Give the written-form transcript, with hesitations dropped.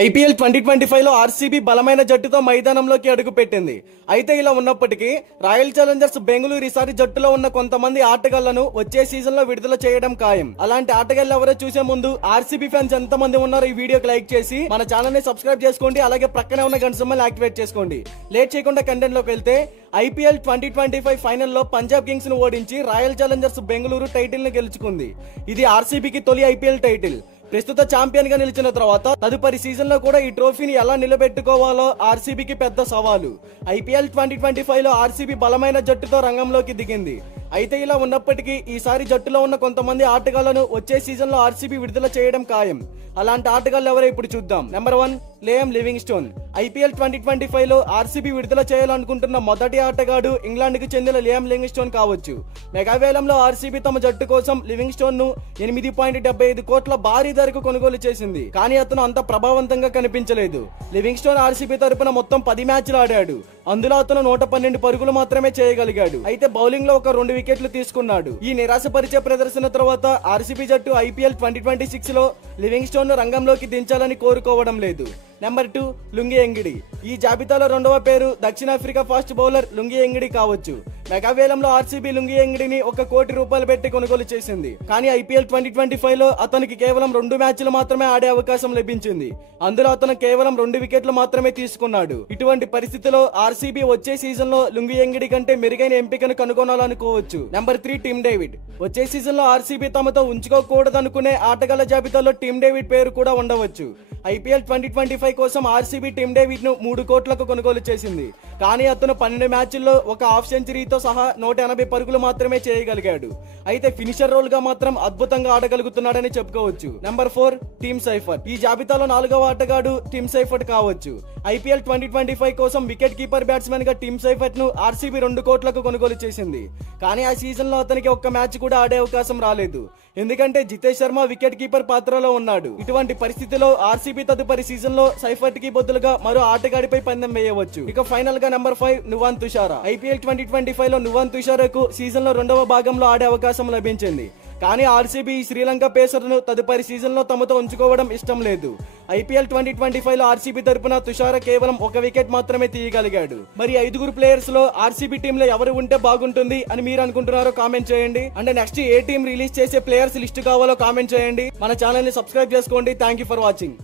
IPL 2025 లో RCB బలమైన జట్టుతో మైదానంలోకి అడుగుపెట్టింది. అయితే ఇలా ఉన్నప్పటికీ రాయల్ ఛాలెంజర్స్ బెంగళూరు ఈసారి జట్టులో ఉన్న కొంతమంది ఆటగాళ్లను వచ్చే సీజన్ లో విడుదల చేయడం ఖాయం. అలాంటి ఆటగాళ్లు ఎవరో చూసే ముందు ఆర్సీబీ ఫ్యాన్స్ ఎంత మంది ఉన్నారో ఈ వీడియోకి లైక్ చేసి మన ఛానల్ ని సబ్స్క్రైబ్ చేసుకోండి. అలాగే ప్రక్కనే ఉన్న గంట సింబల్ యాక్టివేట్ చేసుకోండి. లేట్ చేయకుండా కంటెంట్ లోకి వెళ్తే ఐపీఎల్ 2025 ఫైనల్లో పంజాబ్ కింగ్స్ ను ఓడించి రాయల్ ఛాలెంజర్స్ బెంగళూరు టైటిల్ ని గెలుచుకుంది. ఇది ఆర్సీబీకి తొలి ఐపీఎల్ టైటిల్. ప్రస్తుత ఛాంపియన్ గా నిలిచిన తర్వాత తదుపరి సీజన్ లో కూడా ఈ ట్రోఫీని ఎలా నిలబెట్టుకోవాలో ఆర్సీబీకి పెద్ద సవాలు. ఐపీఎల్ 2025 లో ఆర్సీబీ బలమైన జట్టుతో రంగంలోకి దిగింది. అయితే ఇలా ఉన్నప్పటికీ ఈసారి జట్టులో ఉన్న కొంతమంది ఆటగాళ్లను వచ్చే సీజన్ లో ఆర్సీబీ విడుదల చేయడం ఖాయం. అలాంటి ఆటగాళ్లు ఎవరో ఇప్పుడు చూద్దాం. Number 1 Liam Livingstone. ఐపీఎల్ 2025 లో ఆర్సీబీ విడుదల చేయాలనుకుంటున్న మొదటి ఆటగాడు ఇంగ్లాండ్ కి చెందిన లియామ్ లివింగ్స్టోన్ కావచ్చు. మెగావేలంలో ఆర్సీబీ తమ జట్టు కోసం లివింగ్స్టోన్ ను 8.75 కోట్ల భారీ ధరకు కొనుగోలు చేసింది. కానీ అతను అంత ప్రభావవంతంగా కనిపించలేదు. లివింగ్స్టోన్ ఆర్సీబీ తరపున మొత్తం 10 మ్యాచ్లు ఆడాడు. అందులో అతను 112 పరుగులు మాత్రమే చేయగలిగాడు. అయితే బౌలింగ్ లో ఒక 2 వికెట్లు తీసుకున్నాడు. ఈ నిరాశపరిచే ప్రదర్శన తర్వాత ఆర్సీబీ జట్టు ఐపీఎల్ 2026 లో లివింగ్స్టోన్ ను రంగంలోకి దించాలని కోరుకోవడం లేదు. Number 2 Lungi Ngidi. ఈ జాబితాలో రెండవ పేరు దక్షిణాఫ్రికా ఫాస్ట్ బౌలర్ లుంగి ఎంగిడి కావచ్చు. మెగావేలంలో ఆర్సీబీ లుంగి ఎంగిడిని ₹1 కోటి పెట్టి కొనుగోలు చేసింది. కానీ ఐపీఎల్ 2025 లో అతనికి కేవలం 2 మ్యాచ్లు మాత్రమే ఆడే అవకాశం లభించింది. అందులో అతను కేవలం 2 వికెట్లు మాత్రమే తీసుకున్నాడు. ఇటువంటి పరిస్థితిలో ఆర్సీబీ వచ్చే సీజన్ లో లుంగి ఎంగిడి కంటే మెరుగైన ఎంపికను కనుగొనాలనుకోవచ్చు. Number 3 Tim David. వచ్చే సీజన్ లో ఆర్సీబీ తమతో ఉంచుకోకూడదనుకునే ఆటగాళ్ల జాబితాలో టిమ్ డేవిడ్ పేరు కూడా ఉండవచ్చు. ఐపీఎల్ 2025 కోసం ఆర్సీబీ టిమ్ డేవిడ్ ను 3 కోట్లకు కొనుగోలు చేసింది. కానీ అతను 12 మ్యాచ్ల్లో ఒక హాఫ్ సెంచరీతో సహా 180 పరుగులు మాత్రమే చేయగలిగాడు. అయితే ఫినిషర్ రోల్ గా మాత్రం అద్భుతంగా ఆడగలుగుతున్నాడని చెప్పుకోవచ్చు. Number 4 Tim Seifert. ఈ జాబితాలో 4వ ఆటగాడు టిమ్ సైఫర్ట్ కావచ్చు. ఐపీఎల్ 2025 కోసం వికెట్ కీపర్ బ్యాట్స్మెన్ గా టిమ్ సైఫర్ట్ ను ఆర్సీబీ 2 కోట్లకు కొనుగోలు చేసింది. కానీ ఆ సీజన్ లో అతనికి ఒక్క మ్యాచ్ కూడా ఆడే అవకాశం రాలేదు. ఎందుకంటే జితేష్ శర్మ వికెట్ కీపర్ పాత్రలో ఉన్నాడు. ఇటువంటి పరిస్థితిలో ఆర్సీబీ తదుపరి సీజన్ లో సైఫర్ట్ కి బదులుగా మరో ఆటగాడిపై పందెం వేయవచ్చు. ఇక ఫైనల్ గా నెంబర్ 5 నువాన్ తుషారా. ఐపీఎల్ 2025 లో నువాన్ తుషారాకు సీజన్ లో 2వ భాగంలో ఆడే అవకాశం లభించింది. కానీ ఆర్సీబీ శ్రీలంక పేసర్ ను తదుపరి సీజన్ లో తమతో ఉంచుకోవడం ఇష్టం లేదు. ఐపీఎల్ 2025 లో ఆర్సీబీ తరపున తుషారా కేవలం 1 వికెట్ మాత్రమే తీయగలిగాడు. మరి 5 ప్లేయర్స్ లో ఆర్సీబీ టీమ్ లో ఎవరు ఉంటే బాగుంటుంది అని మీరు అనుకుంటున్నారో కామెంట్ చేయండి. And next A team release చేసే ప్లేయర్స్ లిస్ట్ కావాలో కామెంట్ చేయండి. మన ఛానల్ ని సబ్స్క్రైబ్ చేసుకోండి. Thank you for watching.